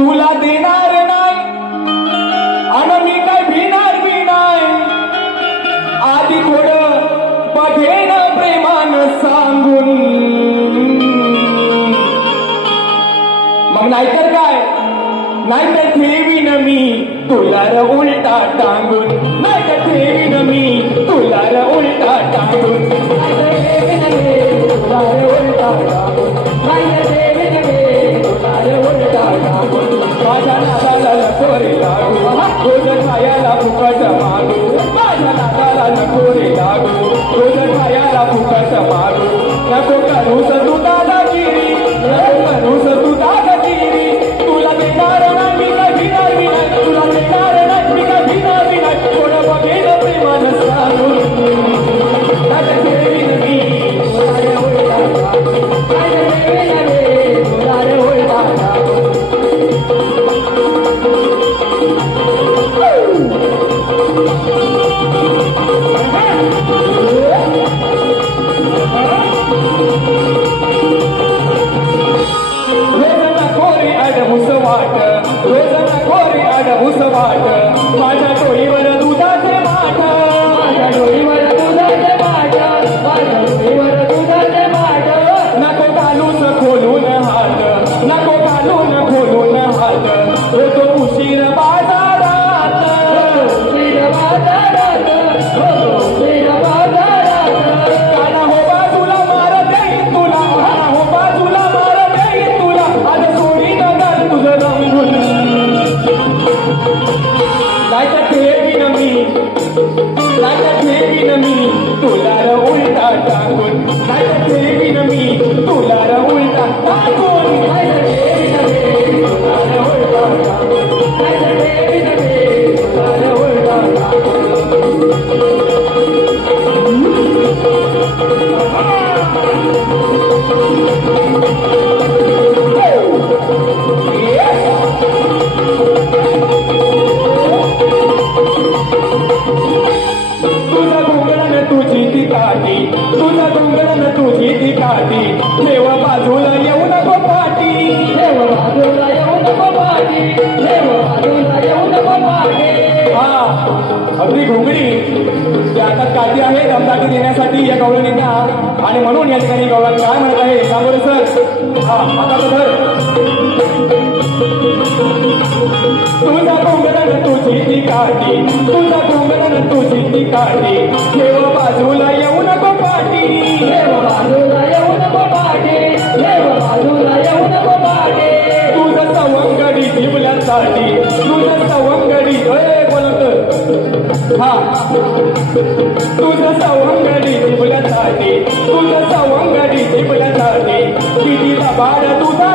तुला देणार नाही. आणि मी काय भिणार बी नाही. आधी थोड बघेन प्रेमान सांगून. मग नाहीतर काय? नाही तर ठेवीन मी तुला उलटा टांगून. रोज अठाया लाख रुपयाचा माल या कोटा रोज लाटा ठेवी नमी लाटा ठेवी नमी तुला उलटा टाकून हातात काठी आहे दमदाटी देण्यासाठी या गवळणींना आणि म्हणून या ठिकाणी गौरव काय म्हणत आहे सांगोरे सर? हा हाताचं धर तुझा कोंगरण तुझी ती काठी तुझा कोंगरण तुझी ती काठी देव बाजूला येऊ नको पाठी. देव हा. तुझं सवंगडी जिबला जाते तुझं सवंगडी जिबला जाते किती बाळ तुझा